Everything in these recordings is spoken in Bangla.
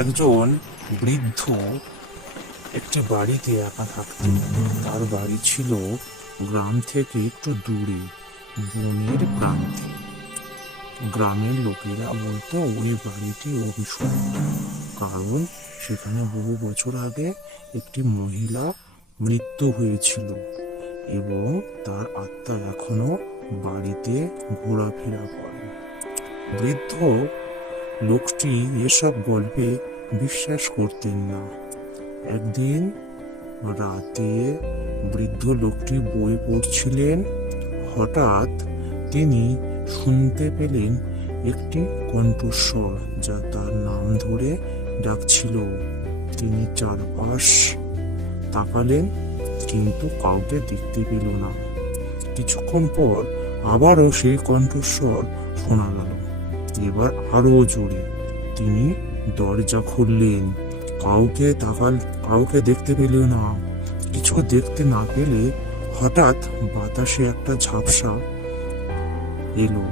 একজন বৃদ্ধ একটি বাড়িতে একা থাকতেন। তার বাড়ি ছিল গ্রাম থেকে একটু দূরে, বনের প্রান্তে। গ্রামের লোকেরা বলতো ওই বাড়িটি অভিশপ্ত, কারণ সেখানে বহু বছর আগে একটি মহিলা মৃত্যু হয়েছিল এবং তার আত্মা এখনো বাড়িতে ঘোরাফেরা করে। বৃদ্ধ লোকটি এসব গল্পে বিশ্বাস করতেন না। একদিন রাতে বৃদ্ধ লোকটি বই পড়ছিলেন। হঠাৎ তিনি শুনতে পেলেন একটি কণ্ঠস্বর, যা তার নাম ধরে ডাকছিল। তিনি চারপাশ তাকালেন, কিন্তু কাউকে দেখতে পেল না। কিছুক্ষণ পর আবারও সেই কণ্ঠস্বর শোনা গেল, এবার আরো জোরে। তিনি দরজা খুললেন, কাউকে দেখতে পেল না। কিছু দেখতে না পেলে হঠাৎ বাতাসে একটা ঝাপসা এলো।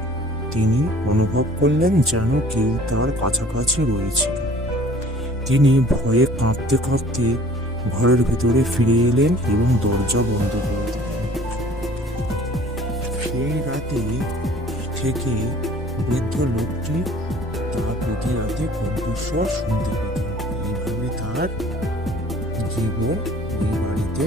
তিনি অনুভব করলেন যেন কেউ তার কাছাকাছি রয়েছে। তিনি ভয়ে কাঁপতে কাঁপতে ঘরের ভিতরে ফিরে এলেন এবং দরজা বন্ধ করে দিলেন। সেই রাতে থেকে বৃদ্ধ লোকটি তার প্রতি রাতে কণ্ঠস্বর শুনতে পেতেন। এইভাবে তার জীবন ওই বাড়িতে